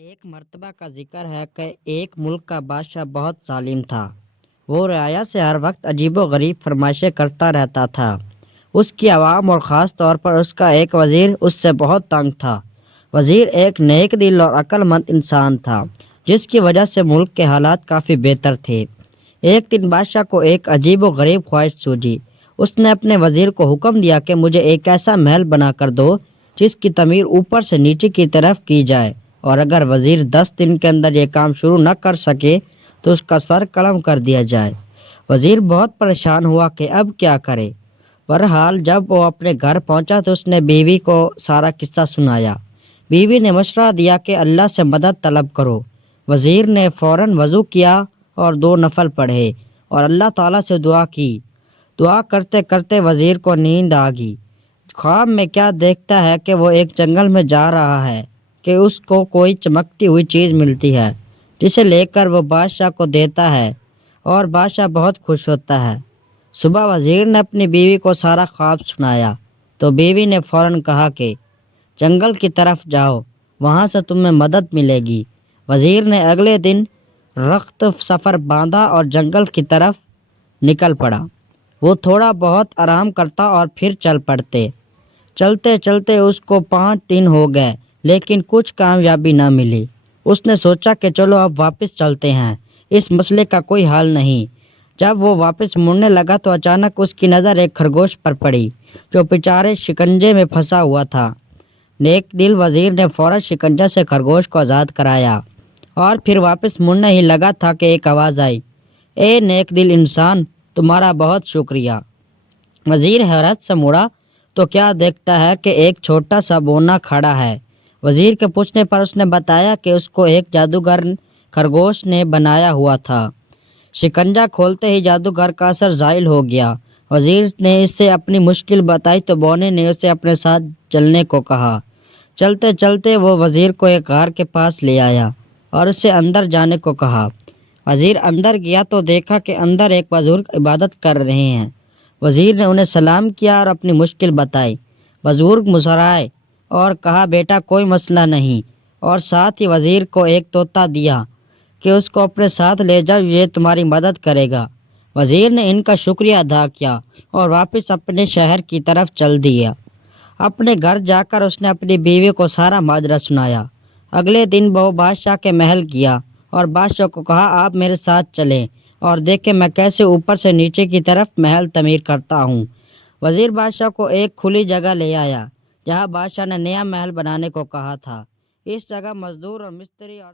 ایک مرتبہ کا ذکر ہے کہ ایک ملک کا بادشاہ بہت ظالم تھا۔ وہ رعایا سے ہر وقت عجیب و غریب فرمائشیں کرتا رہتا تھا۔ اس کی عوام اور خاص طور پر اس کا ایک وزیر اس سے بہت تنگ تھا۔ وزیر ایک نیک دل اور عقل مند انسان تھا، جس کی وجہ سے ملک کے حالات کافی بہتر تھے۔ ایک دن بادشاہ کو ایک عجیب و غریب خواہش سوجی۔ اس نے اپنے وزیر کو حکم دیا کہ مجھے ایک ایسا محل بنا کر دو جس کی تعمیر اوپر سے نیچے کی طرف کی جائے، اور اگر وزیر 10 دن کے اندر یہ کام شروع نہ کر سکے تو اس کا سر قلم کر دیا جائے۔ وزیر بہت پریشان ہوا کہ اب کیا کرے۔ بہرحال جب وہ اپنے گھر پہنچا تو اس نے بیوی کو سارا قصہ سنایا۔ بیوی نے مشورہ دیا کہ اللہ سے مدد طلب کرو۔ وزیر نے فوراً وضو کیا اور 2 نفل پڑھے اور اللہ تعالیٰ سے دعا کی۔ دعا کرتے کرتے وزیر کو نیند آ گئی۔ خواب میں کیا دیکھتا ہے کہ وہ ایک جنگل میں جا رہا ہے کہ اس کو کوئی چمکتی ہوئی چیز ملتی ہے، جسے لے کر وہ بادشاہ کو دیتا ہے اور بادشاہ بہت خوش ہوتا ہے۔ صبح وزیر نے اپنی بیوی کو سارا خواب سنایا تو بیوی نے فوراً کہا کہ جنگل کی طرف جاؤ، وہاں سے تمہیں مدد ملے گی۔ وزیر نے اگلے دن رخت سفر باندھا اور جنگل کی طرف نکل پڑا۔ وہ تھوڑا بہت آرام کرتا اور پھر چل پڑتے۔ چلتے چلتے اس کو 5 دن ہو گئے لیکن کچھ کامیابی نہ ملی۔ اس نے سوچا کہ چلو اب واپس چلتے ہیں، اس مسئلے کا کوئی حل نہیں۔ جب وہ واپس مڑنے لگا تو اچانک اس کی نظر ایک خرگوش پر پڑی جو بیچارے شکنجے میں پھنسا ہوا تھا۔ نیک دل وزیر نے فوراً شکنجے سے خرگوش کو آزاد کرایا اور پھر واپس مڑنے ہی لگا تھا کہ ایک آواز آئی، اے نیک دل انسان، تمہارا بہت شکریہ۔ وزیر حیرت سے مڑا تو کیا دیکھتا ہے کہ ایک چھوٹا سا بونا کھڑا ہے۔ وزیر کے پوچھنے پر اس نے بتایا کہ اس کو ایک جادوگر خرگوش نے بنایا ہوا تھا۔ شکنجہ کھولتے ہی جادوگر کا اثر زائل ہو گیا۔ وزیر نے اس سے اپنی مشکل بتائی تو بونے نے اسے اپنے ساتھ چلنے کو کہا۔ چلتے چلتے وہ وزیر کو ایک غار کے پاس لے آیا اور اسے اندر جانے کو کہا۔ وزیر اندر گیا تو دیکھا کہ اندر ایک بزرگ عبادت کر رہے ہیں۔ وزیر نے انہیں سلام کیا اور اپنی مشکل بتائی۔ بزرگ مسکرائے اور کہا، بیٹا کوئی مسئلہ نہیں، اور ساتھ ہی وزیر کو ایک طوطا دیا کہ اس کو اپنے ساتھ لے جاؤ، یہ تمہاری مدد کرے گا۔ وزیر نے ان کا شکریہ ادا کیا اور واپس اپنے شہر کی طرف چل دیا۔ اپنے گھر جا کر اس نے اپنی بیوی کو سارا ماجرا سنایا۔ اگلے دن وہ بادشاہ کے محل گیا اور بادشاہ کو کہا، آپ میرے ساتھ چلیں اور دیکھیں میں کیسے اوپر سے نیچے کی طرف محل تعمیر کرتا ہوں۔ وزیر بادشاہ کو ایک کھلی جگہ لے آیا جہاں بادشاہ نے نیا محل بنانے کو کہا تھا۔ اس جگہ مزدور اور مستری اور